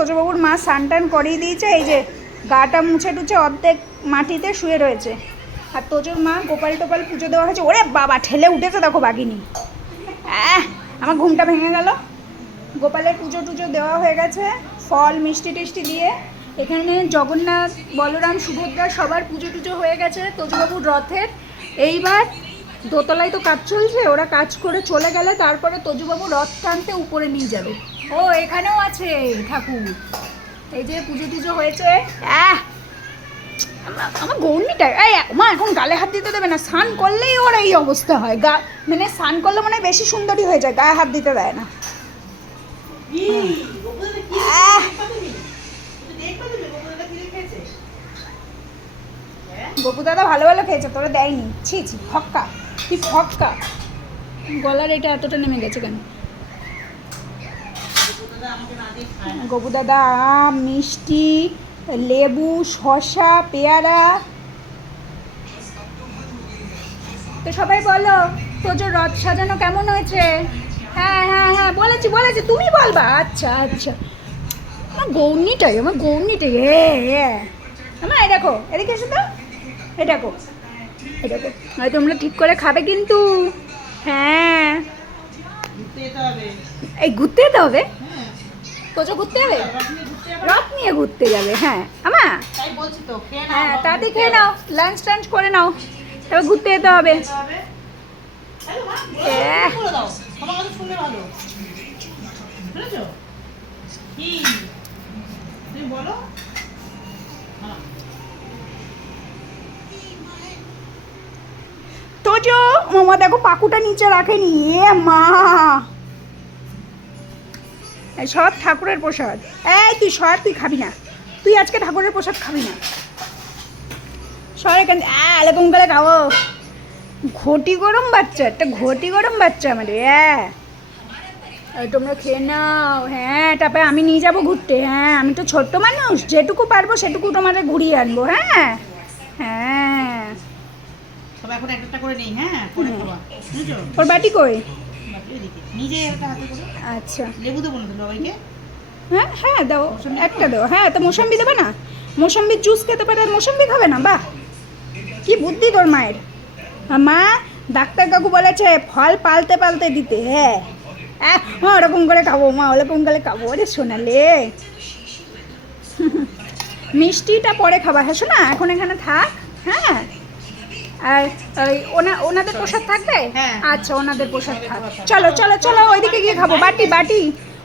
তোজবাবুর মা স্নান টান করিয়ে দিয়েছে, এই যে গাটা মুছে টুছে অর্ধেক মাটিতে শুয়ে রয়েছে। আর তোজোর মা গোপাল টোপাল পুজো দেওয়া হয়েছে। ওরে বাবা, ঠেলে উঠেছে দেখো বাঘিনী। আমার ঘুমটা ভেঙে গেল। গোপালের পুজো টুজো দেওয়া হয়ে গেছে, ফল মিষ্টি টিষ্টি দিয়ে। এখানে জগন্নাথ, বলরাম, সুভদ্রা সবার পুজো টুজো হয়ে গেছে তোজবাবুর রথের। এইবার দোতলায় তো কাজ চলছে, ওরা কাজ করে চলে গেলে তারপরে তোজবাবু রথ টানতে উপরে নিয়ে যাবে। ও এখানেও আছে ঠাকুর। এই যে পুজো টুজো হয়েছে। আমার গৌরীটা মা এখন গালে হাত দিতে দেবে না, স্নান করলেই ওর এই অবস্থা হয়। মানে স্নান করলে মনে হয় বেশি সুন্দরী হয়ে যায়, গায়ে হাত দিতে দেয় না। গপু দাদা ভালো ভালো খেয়েছে, তোরা দেয়নি। ছি ছি, ফক্কা, কি ফক্কা। গলার এটা এতটা নেমে গেছে কেন? গপু দাদা আম, মিষ্টি, লেবু, শসা, পেয়ারা। তো সবাই বলো তোজোর রথ সাজানো কেমন হয়েছে? হ্যাঁ হ্যাঁ হ্যাঁ, বলেছি বলেছি, তুমি বলবা। আচ্ছা আচ্ছা, আমার গৌরীটাই, আমার গৌরীটাই। আমার এই দেখো, এদিকে এসো তো, এই দেখো, এই দেখো। তোমরা ঠিক করে খাবে কিন্তু। হ্যাঁ, এই ঘুরতে যেতে হবে। তোজো ঘুরতে যাবে, রথ নিয়ে ঘুরতে যাবে। হ্যাঁ আমা, হ্যাঁ তাড়াতাড়ি খেয়ে নাও, লাঞ্চ টাঞ্চ করে নাও, এবার ঘুরতে যেতে হবে। তোজো মামা দেখো পাকুটা নিচে রাখেনি। মা, সব ঠাকুরের প্রসাদ। এই তুই সর, তুই খাবি না, তুই আজকে ঠাকুরের প্রসাদ খাবি না। সর এখান, এরকম করে খাবো। ঘটি গরম বাচ্চা, একটা ঘটি গরম বাচ্চা আমাদের। তোমরা খেয়ে নাও। হ্যাঁ, তারপরে আমি নিয়ে যাবো ঘুরতে। হ্যাঁ, আমি তো ছোট্ট মানুষ, যেটুকু পারবো সেটুকু তোমাদের ঘুরিয়ে আনবো। হ্যাঁ হ্যাঁ, ওর বাটি কই? আচ্ছা, হ্যাঁ হ্যাঁ দাও, একটা দাও। হ্যাঁ, তো মৌসম্বি দেবে না? মৌসম্বির জুস খেতে পারে, আর মৌসম্বি খাবে না? বাহ, কি বুদ্ধি তোর মায়ের। মা, ডাক্তার কাকু বলেছে ফল পালতে পালতে দিতে। হ্যাঁ ওরকম করে খাবো মা, ওরকম করে খাবো। ওরে শোনালে, মিষ্টিটা পরে খাবা। হ্যাঁ শোনা, এখন এখানে থাক। হ্যাঁ, আর ওনাদের প্রসাদ থাকবে। আচ্ছা, ওনাদের প্রসাদ থাক। চলো চলো চলো, ওইদিকে গিয়ে খাবো। বাটি বাটি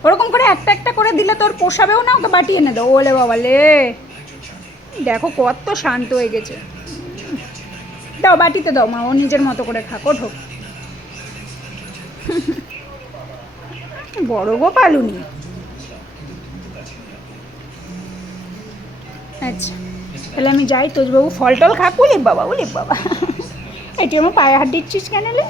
ওরকম করে একটা একটা করে দিলে তোর পোষাবেও না, ওকে বাটি এনে দাও। ওলে বাবা লে, দেখো কত শান্ত হয়ে গেছে। দাও, বাটিতে দাও মা, ও নিজের মতো করে খাক। ওঠো, বড় গোপালুনি। আচ্ছা, তাহলে আমি যাই। তোজবাবু ফল টল খাক। উলি বাবা, উলি বাবা, এটি আমার পায়ে হাত দিচ্ছিস কেন রে?